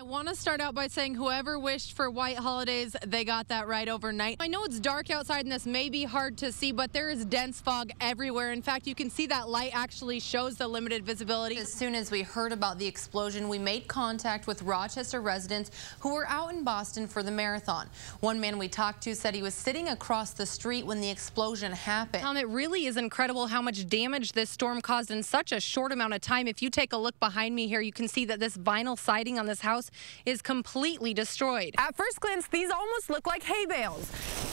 I want to start out by saying whoever wished for white holidays, they got that right overnight. I know it's dark outside and this may be hard to see, but there is dense fog everywhere. In fact, you can see that light actually shows the limited visibility. As soon as we heard about the explosion, we made contact with Rochester residents who were out in Boston for the marathon. One man we talked to said he was sitting across the street when the explosion happened. It really is incredible how much damage this storm caused in such a short amount of time. If you take a look behind me here, you can see that this vinyl siding on this house is completely destroyed. At first glance, these almost look like hay bales,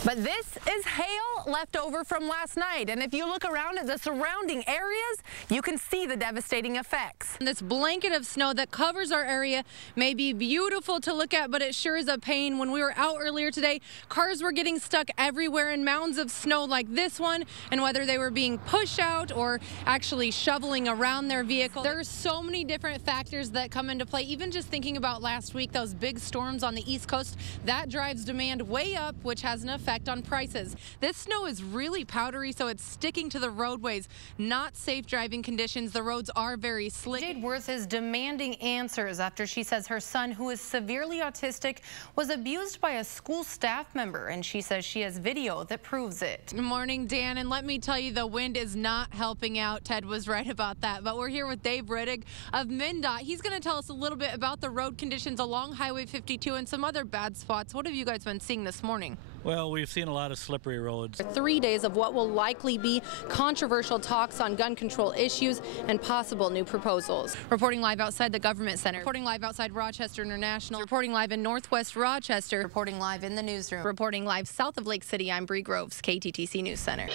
but this is hail left over from last night. And if you look around at the surrounding areas, you can see the devastating effects. This blanket of snow that covers our area may be beautiful to look at, but it sure is a pain. When we were out earlier today, cars were getting stuck everywhere in mounds of snow like this one, and whether they were being pushed out or actually shoveling around their vehicle. There are so many different factors that come into play. Even just thinking about last week, those big storms on the East Coast, that drives demand way up, which has an effect on prices. This snow is really powdery, so it's sticking to the roadways. Not safe driving conditions. The roads are very slick. Jade Worth is demanding answers after she says her son, who is severely autistic, was abused by a school staff member, and she says she has video that proves it. Good morning, Dan, and let me tell you, the wind is not helping out. Ted was right about that, but we're here with Dave Riddick of MnDOT. He's going to tell us a little bit about the road conditions along Highway 52 and some other bad spots. What have you guys been seeing this morning? Well, we've seen a lot of slippery roads. 3 days of what will likely be controversial talks on gun control issues and possible new proposals. Reporting live outside the Government Center. Reporting live outside Rochester International. Reporting live in Northwest Rochester. Reporting live in the newsroom. Reporting live south of Lake City, I'm Brie Groves, KTTC News Center.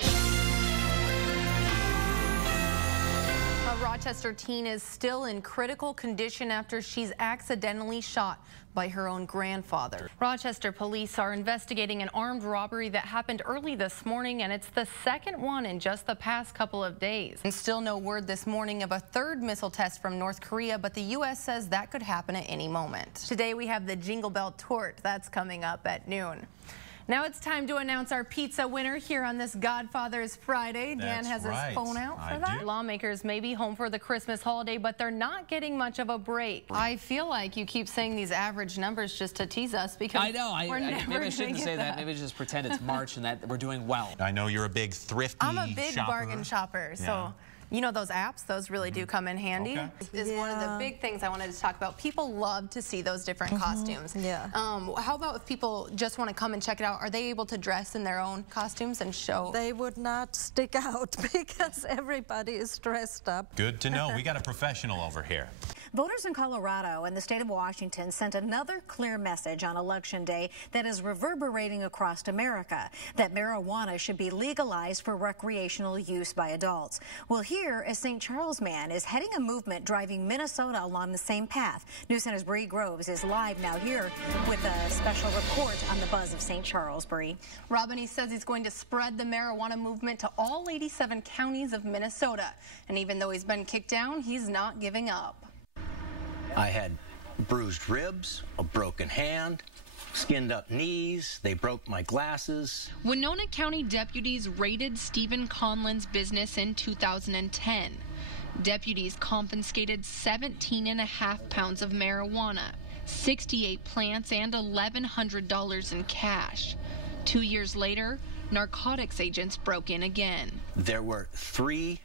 A Rochester teen is still in critical condition after she's accidentally shot by her own grandfather. Rochester police are investigating an armed robbery that happened early this morning, and it's the second one in just the past couple of days. And still no word this morning of a third missile test from North Korea, but the U.S. says that could happen at any moment. Today we have the Jingle Bell Torte. That's coming up at noon. Now it's time to announce our pizza winner here on this Godfather's Friday. Dan has his phone out for that. Lawmakers may be home for the Christmas holiday, but they're not getting much of a break. I feel like you keep saying these average numbers just to tease us because I know. Maybe I shouldn't say that. Maybe just pretend it's March and that we're doing well. I know you're a big thrifty I'm a big shopper. bargain shopper, so. You know those apps? Those really do come in handy. Okay. Is one of the big things I wanted to talk about. People love to see those different costumes. Yeah. How about if people just want to come and check it out? Are they able to dress in their own costumes and show? They would not stick out because everybody is dressed up. Good to know. We got a professional over here. Voters in Colorado and the state of Washington sent another clear message on Election Day that is reverberating across America, that marijuana should be legalized for recreational use by adults. Well, here, a St. Charles man is heading a movement driving Minnesota along the same path. News Center's Brie Groves is live now here with a special report on the buzz of St. Charles. Brie. Robin, he says he's going to spread the marijuana movement to all 87 counties of Minnesota. And even though he's been kicked down, he's not giving up. I had bruised ribs, a broken hand, skinned up knees. They broke my glasses. Winona County deputies raided Stephen Conlin's business in 2010. Deputies confiscated 17.5 pounds of marijuana, 68 plants, and $1,100 in cash. 2 years later, narcotics agents broke in again. There were 3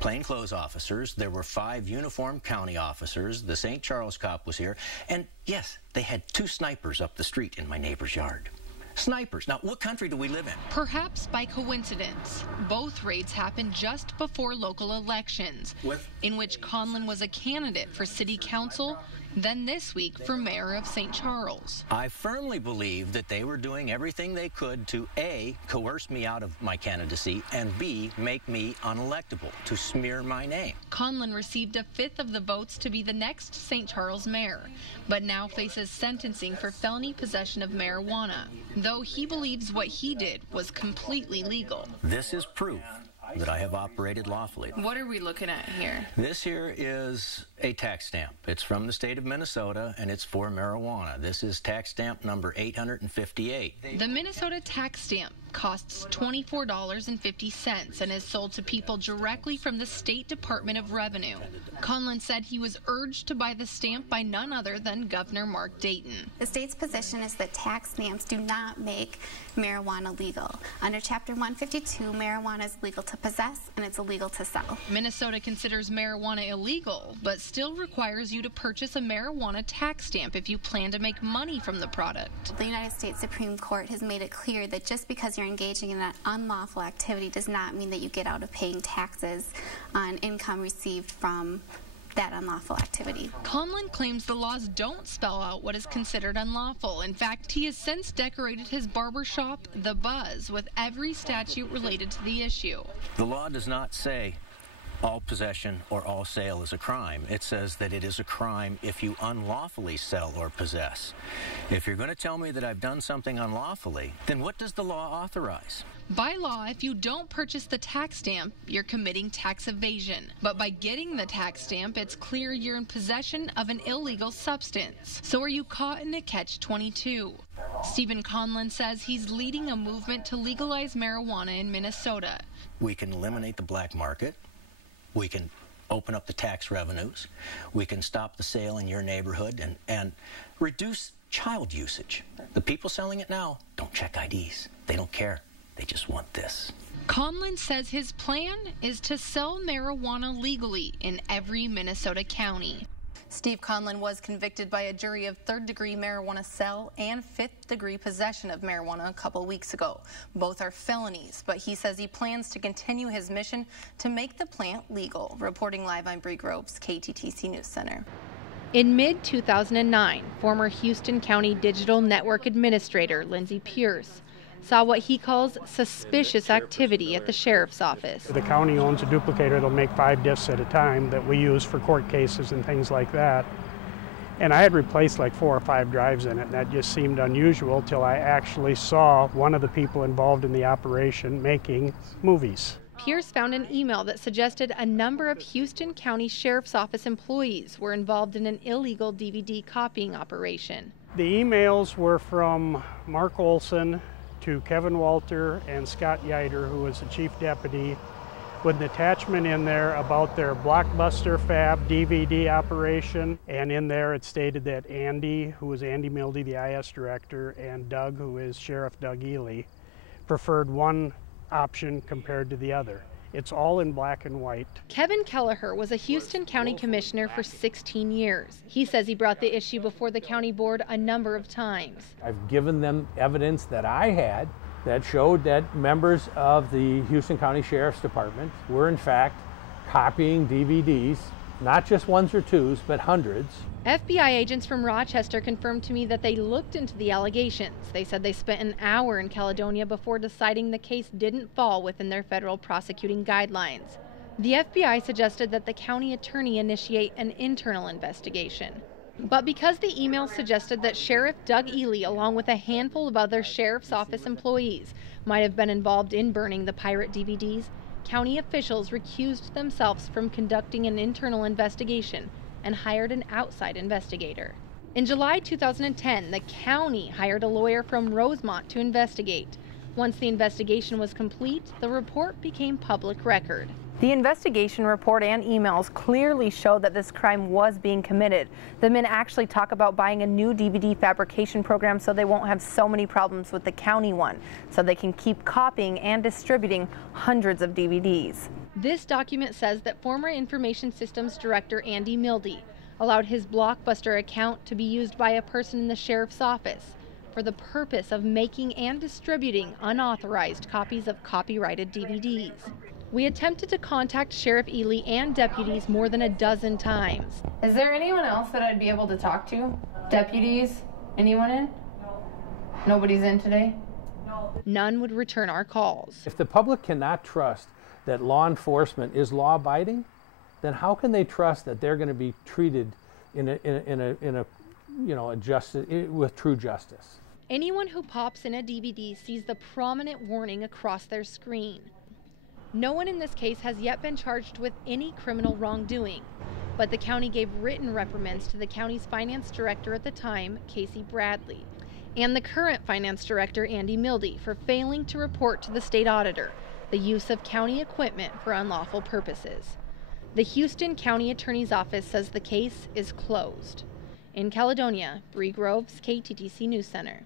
plainclothes officers. There were 5 uniformed county officers. The St. Charles cop was here. And yes, they had 2 snipers up the street in my neighbor's yard. Snipers. Now, what country do we live in? Perhaps by coincidence, both raids happened just before local elections, in which Conlin was a candidate for city council, then this week for mayor of St. Charles. I firmly believe that they were doing everything they could to A, coerce me out of my candidacy, and B, make me unelectable, to smear my name. Conlin received 1/5 of the votes to be the next St. Charles mayor, but now faces sentencing for felony possession of marijuana, though he believes what he did was completely legal. This is proof that I have operated lawfully. What are we looking at here? This here is a tax stamp. It's from the state of Minnesota, and it's for marijuana. This is tax stamp number 858. The Minnesota tax stamp costs $24.50 and is sold to people directly from the State Department of Revenue. Conlon said he was urged to buy the stamp by none other than Governor Mark Dayton. The state's position is that tax stamps do not make marijuana legal. Under Chapter 152, marijuana is legal to possess and it's illegal to sell. Minnesota considers marijuana illegal, but still requires you to purchase a marijuana tax stamp if you plan to make money from the product. The United States Supreme Court has made it clear that just because you're engaging in an unlawful activity does not mean that you get out of paying taxes on income received from that unlawful activity. Conlon claims the laws don't spell out what is considered unlawful. In fact, he has since decorated his barber shop, The Buzz, with every statute related to the issue. The law does not say all possession or all sale is a crime. It says that it is a crime if you unlawfully sell or possess. If you're going to tell me that I've done something unlawfully, then what does the law authorize? By law, if you don't purchase the tax stamp, you're committing tax evasion. But by getting the tax stamp, it's clear you're in possession of an illegal substance. So are you caught in a catch-22? Stephen Conlon says he's leading a movement to legalize marijuana in Minnesota. We can eliminate the black market. We can open up the tax revenues. We can stop the sale in your neighborhood and reduce child usage. The people selling it now don't check IDs. They don't care. They just want this. Conlon says his plan is to sell marijuana legally in every Minnesota county. Steve Conlon was convicted by a jury of third-degree marijuana sale and fifth-degree possession of marijuana a couple weeks ago. Both are felonies, but he says he plans to continue his mission to make the plant legal. Reporting live, I'm Brie Groves, KTTC News Center. In mid-2009, former Houston County Digital Network Administrator Lindsey Pierce saw what he calls suspicious activity at the sheriff's office. The county owns a duplicator that'll make 5 discs at a time that we use for court cases and things like that. And I had replaced like 4 or 5 drives in it, and that just seemed unusual till I actually saw one of the people involved in the operation making movies. Pierce found an email that suggested a number of Houston County Sheriff's Office employees were involved in an illegal DVD copying operation. The emails were from Mark Olson to Kevin Walter and Scott Yeiter, who was the chief deputy, with an attachment in there about their Blockbuster Fab DVD operation. And in there it stated that Andy, who was Andy Mildy, the IS director, and Doug, who is Sheriff Doug Ely, preferred one option compared to the other. It's all in black and white. Kevin Kelleher was a Houston County Commissioner for 16 years. He says he brought the issue before the county board a number of times. I've given them evidence that I had that showed that members of the Houston County Sheriff's Department were in fact copying DVDs, not just 1s or 2s, but hundreds. FBI agents from Rochester confirmed to me that they looked into the allegations. They said they spent an hour in Caledonia before deciding the case didn't fall within their federal prosecuting guidelines. The FBI suggested that the county attorney initiate an internal investigation. But because the email suggested that Sheriff Doug Ely, along with a handful of other sheriff's office employees, might have been involved in burning the pirate DVDs, county officials recused themselves from conducting an internal investigation and hired an outside investigator. In July 2010, the county hired a lawyer from Rosemont to investigate. Once the investigation was complete, the report became public record. The investigation report and emails clearly show that this crime was being committed. The men actually talk about buying a new DVD fabrication program so they won't have so many problems with the county one, so they can keep copying and distributing hundreds of DVDs. This document says that former Information Systems Director Andy Mildy allowed his Blockbuster account to be used by a person in the sheriff's office for the purpose of making and distributing unauthorized copies of copyrighted DVDs. We attempted to contact Sheriff Ely and deputies more than a dozen times. Is there anyone else that I'd be able to talk to? Deputies? Anyone in? Nobody's in today? None would return our calls. If the public cannot trust that law enforcement is law-abiding, then how can they trust that they're going to be treated with true justice? Anyone who pops in a DVD sees the prominent warning across their screen. No one in this case has yet been charged with any criminal wrongdoing, but the county gave written reprimands to the county's finance director at the time, Casey Bradley. and the current finance director, Andy Mildy, for failing to report to the state auditor the use of county equipment for unlawful purposes. The Houston County Attorney's Office says the case is closed. In Caledonia, Brie Groves, KTTC News Center.